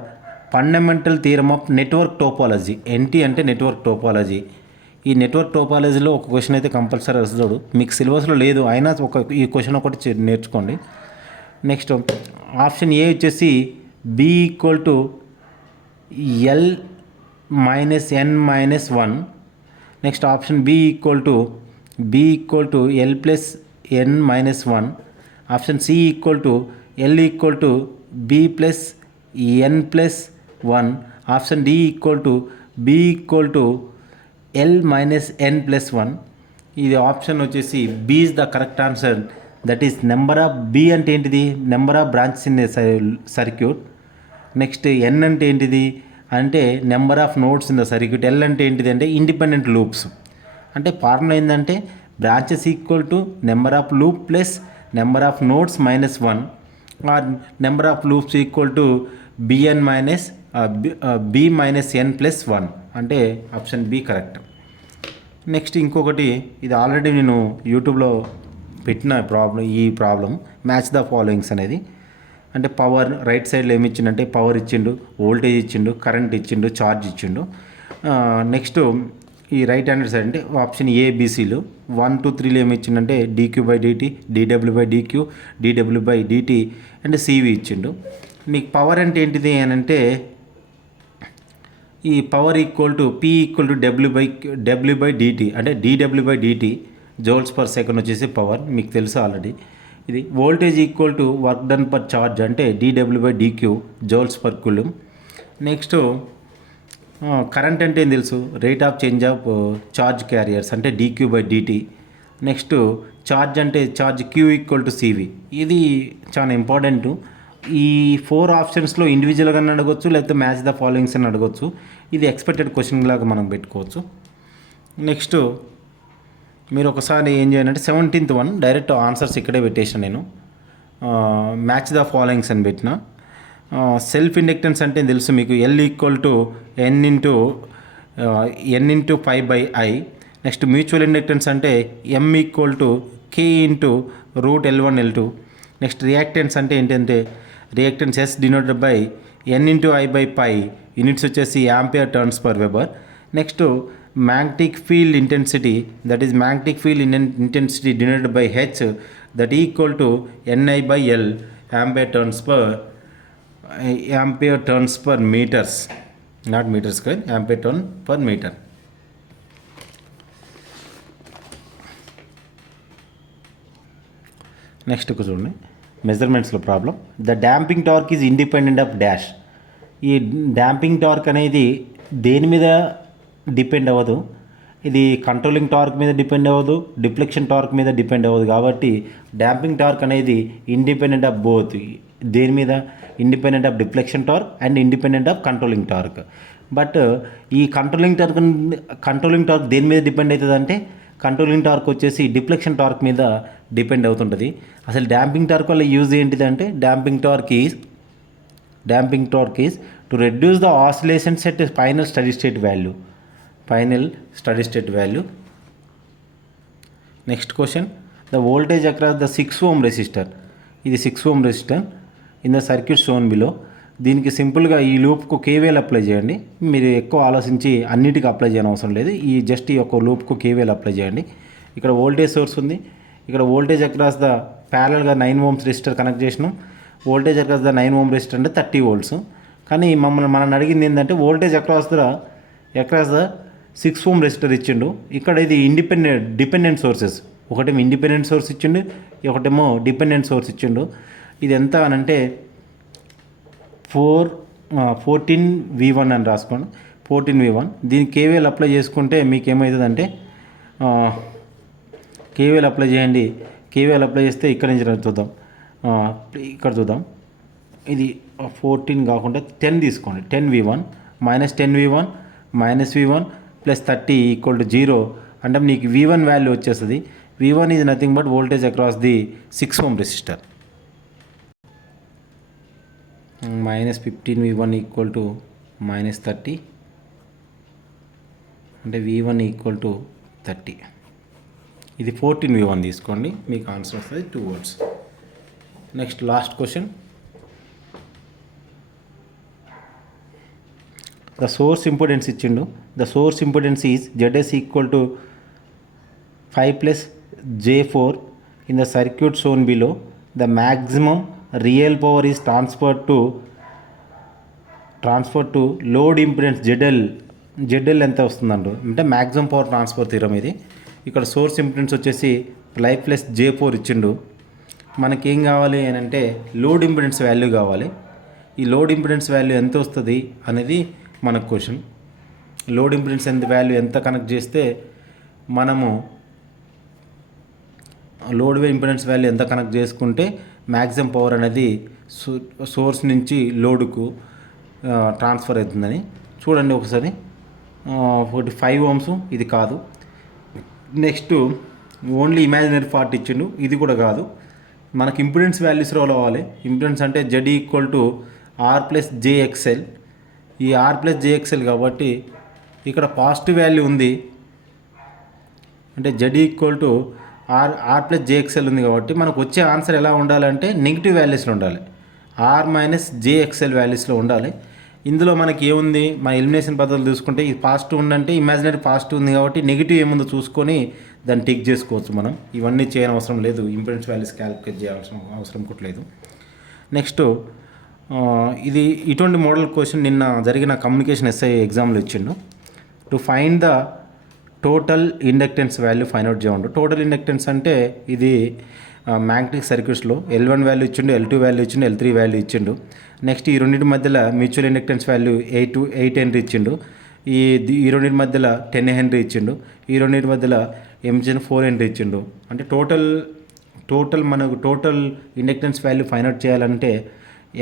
fundamental theorem of network topology. NT అంటే network topology. ఈ network టోపాలజీలో ఒక question అయితే compulsory వస్తాడు. మీకు సిలబస్లో లేదు అయినా ఈ క్వశ్చన్ ఒకటి నేర్చుకోండి. నెక్స్ట్ ఆప్షన్ ఏ వచ్చేసి B equal to L minus N minus 1. Next option B equal to L plus N minus 1. Option C equal to L equal to B plus N plus 1. Option D equal to B equal to L minus N plus 1. ఇది option వచ్చేసి B is the correct answer. That is number of B అంటే ఏంటిది, number of branches in circuit. Next N అంటే ఏంటిది అంటే number of nodes in the circuit. L అంటే ఏంటిది అంటే ఇండిపెండెంట్ లూప్స్. అంటే ఫార్ములా ఏంటంటే branches equal to number of loop plus number of nodes minus 1 or number of loops equal to BN minus B minus N plus 1. అంటే option B correct. Next ఇంకొకటి, ఇది already నేను యూట్యూబ్లో పెట్టిన ఈ problem match the followings అనేది. అంటే power right సైడ్లో ఏమి ఇచ్చిండంటే పవర్ ఇచ్చిండు, వోల్టేజ్ ఇచ్చిండు, కరెంట్ ఇచ్చిండు, ఛార్జ్ ఇచ్చిండు. నెక్స్ట్ ఈ రైట్ హ్యాండ్ సైడ్ అంటే ఆప్షన్ ఏబిసిలు 1 2 3లో ఏమి ఇచ్చిండంటే dq/dt, dw/dq, dw/dt and CV ఇచ్చిండు. మీకు పవర్ అంటే ఏంటిది అని అంటే ఈ power equal to P equal to w/dt అంటే dw/dt జౌల్స్ పర్ సెకండ్ వచ్చేసి పవర్ మీకు తెలుసు ఆల్రెడీ. ఇది voltage equal to work done per charge అంటే dw/dq joules per coulomb. Next current అంటే ఏం తెలుసు, rate of change of charge carriers అంటే dq/dt. నెక్స్ట్ ఛార్జ్ అంటే charge q equal to CV. ఇది చాలా ఇంపార్టెంట్. ఈ 4 ఆప్షన్స్లో ఇండివిజువల్గా అడగవచ్చు, లేకపోతే మ్యాచ్ ద ఫాలోయింగ్స్ అని అడగవచ్చు. ఇది ఎక్స్పెక్టెడ్ క్వశ్చన్ లాగా మనం పెట్టుకోవచ్చు. నెక్స్ట్ మీరు ఒకసారి ఏం చేయాలంటే 17th వన్ డైరెక్ట్ ఆన్సర్స్ ఇక్కడే పెట్టేసిన నేను. మ్యాచ్ ద ఫాలోయింగ్స్ అని పెట్టిన. సెల్ఫ్ ఇండక్టెన్స్ అంటే తెలుసు మీకు, L equal to N into pi by I. Next mutual inductance అంటే M equal to K into root L1 L2. Next reactance అంటే ఏంటంటే reactance is denoted by N into I by pi, units వచ్చేసి ampere turns per weber. Next magnetic field intensity, that is magnetic field intensity denoted by H, that equal to NI by L, ampere turns per metres, not metre square, ampere turn per metre. Next చూడండి మెజర్మెంట్స్లో problem. The damping torque is independent of dash. ఈ damping torque అనేది దేని మీద depend అవ్వదు. ఇది controlling torque మీద depend అవ్వదు, డిఫ్లెక్షన్ టార్క్ మీద డిపెండ్ అవ్వదు. కాబట్టి డాంపింగ్ టార్క్ అనేది ఇండిపెండెంట్ ఆఫ్ బోత్. దేని మీద, independent of deflection torque and independent of controlling torque. But ఈ కంట్రోలింగ్ టార్క్ దేని మీద డిపెండ్ అవుతుంది అంటే కంట్రోలింగ్ టార్క్ వచ్చేసి డిఫ్లెక్షన్ టార్క్ మీద డిపెండ్ అవుతుంటుంది. అసలు డాంపింగ్ టార్క్ వల్ల యూజ్ ఏంటిదంటే damping torque is to reduce the oscillations at final steady state value. Next question, the voltage across the 6 ohm resistor. ఇది 6 ohm resistor in the circuit shown below. దీనికి సింపుల్గా ఈ లూప్కు KVL apply చేయండి. మీరు ఎక్కువ ఆలోచించి అన్నిటికీ అప్లై చేయని అవసరం లేదు. ఈ జస్ట్ ఈ యొక్క లూప్కు కేవీఎల్ అప్లై చేయండి. ఇక్కడ వోల్టేజ్ సోర్స్ ఉంది, ఇక్కడ వోల్టేజ్ అక్రాస్ ద ప్యారల్గా 9 ohms రెసిస్టర్ కనెక్ట్ చేసినాం. Voltage across the 9 ohm resistor అంటే 30 volts. కానీ మనం అడిగింది ఏంటంటే voltage across the 6 ohm resistor ఇచ్చిండు. ఇక్కడ ఇది డిపెండెంట్ సోర్సెస్, ఒకటేమో ఇండిపెండెంట్ సోర్స్ ఇచ్చిండు, ఒకటేమో డిపెండెంట్ సోర్స్ ఇచ్చిండు. ఇది ఎంత అనంటే 14V1 అని రాసుకోండి, 14V1. దీనికి కేవీఎల్ అప్లై చేసుకుంటే మీకు ఏమవుతుందంటే కేవీఎల్ అప్లై చేయండి. కేవీఎల్ అప్లై చేస్తే ఇక్కడ నుంచి చూద్దాం, ఇక్కడ చూద్దాం. ఇది 14 కాకుండా 10 తీసుకోండి. 10v1 minus 10v1 minus v1 plus 30 equal to 0 అంటే నీకు v1 వాల్యూ వచ్చేస్తుంది. v1 is nothing but voltage across the 6 ohm resistor. Minus 15v1 equal to minus 30 అంటే v1 ఈక్వల్ టు 30. ఇది 14v1 తీసుకోండి, మీకు ఆన్సర్ వస్తుంది 2 volts. Next last question. The source impedance ఇచ్చిండు. The source impedance is ZS equal to 5 plus J4 in the circuit shown below. The maximum real power is transfer to load impedance ZL ఎంత వస్తుందంట అంటే maximum power transfer theorem ఇది. ఇక్కడ source impedance వచ్చేసి 5 plus J4 ఇచ్చిండు. మనకేం కావాలి అని అంటే లోడ్ ఇంపిడెన్స్ వాల్యూ కావాలి. ఈ లోడ్ ఇంపిడెన్స్ వాల్యూ ఎంత వస్తుంది అనేది మనకు క్వశ్చన్. లోడ్ ఇంపిడెన్స్ వాల్యూ ఎంత కనెక్ట్ చేస్తే మనము లోడ్ ఇంపిడెన్స్ వాల్యూ ఎంత కనెక్ట్ చేసుకుంటే మ్యాక్సిమం పవర్ అనేది సోర్స్ నుంచి లోడ్కు ట్రాన్స్ఫర్ అవుతుందని చూడండి ఒకసారి. 5 ohms ఇది కాదు. నెక్స్ట్ ఓన్లీ ఇమాజినరీ పార్ట్ ఇచ్చిండు, ఇది కూడా కాదు. మనకి ఇంపిడెన్స్ వాల్యూస్ రోల్ అవ్వాలి. ఇంపిడెన్స్ అంటే Z equal to R plus JXL. ఈ R ప్లస్ JXL కాబట్టి ఇక్కడ పాజిటివ్ వాల్యూ ఉంది అంటే Z equal to R plus JXL ఉంది కాబట్టి మనకు వచ్చే ఆన్సర్ ఎలా ఉండాలంటే నెగిటివ్ వాల్యూస్లో ఉండాలి. R మైనస్ JXL వాల్యూస్లో ఉండాలి. ఇందులో మనకి ఏముంది, మన ఎలిమినేషన్ పద్ధతులు చూసుకుంటే ఇది పాజిటివ్ ఉందంటే ఇమాజినరీ పాజిటివ్ ఉంది కాబట్టి నెగిటివ్ ఏముందో చూసుకొని దాన్ని టిక్ చేసుకోవచ్చు. మనం ఇవన్నీ చేయని అవసరం లేదు, ఇంపిడెన్స్ వాల్యూస్ క్యాలిక్యులేట్ చేయాల్సిన అవసరం కూడా లేదు. నెక్స్ట్ ఇది ఇటువంటి మోడల్ క్వశ్చన్ నిన్న జరిగిన కమ్యూనికేషన్ SI ఎగ్జామ్లో ఇచ్చిండు. To find the total inductance value find out చేయండు. టోటల్ ఇండక్టెన్స్ అంటే ఇది మ్యాగ్నెటిక్ సర్క్యూట్స్లో L1 వాల్యూ ఇచ్చిండు, L2 వాల్యూ ఇచ్చిండు, L3 వాల్యూ ఇచ్చిండు. నెక్స్ట్ ఈ రెండింటి మధ్యలో మ్యూచువల్ ఇండక్టెన్స్ వాల్యూ 8 హెన్రీ ఇచ్చిండు. ఈ రెండింటి మధ్యలో 10 హెన్రీ ఇచ్చిండు. ఈ రెండింటి మధ్యలో ఎంజిన్ 4 హెన్రీ ఇచ్చిండు. అంటే మనకు total inductance value find out చేయాలంటే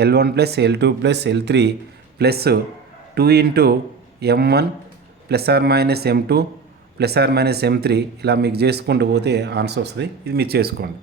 L1 plus L2 plus L3 plus 2 into M1 plus or minus M2 plus or minus M3 ఇలా మీకు చేసుకుంటూ పోతే ఆన్సర్ వస్తుంది. ఇది మీరు చేసుకోండి.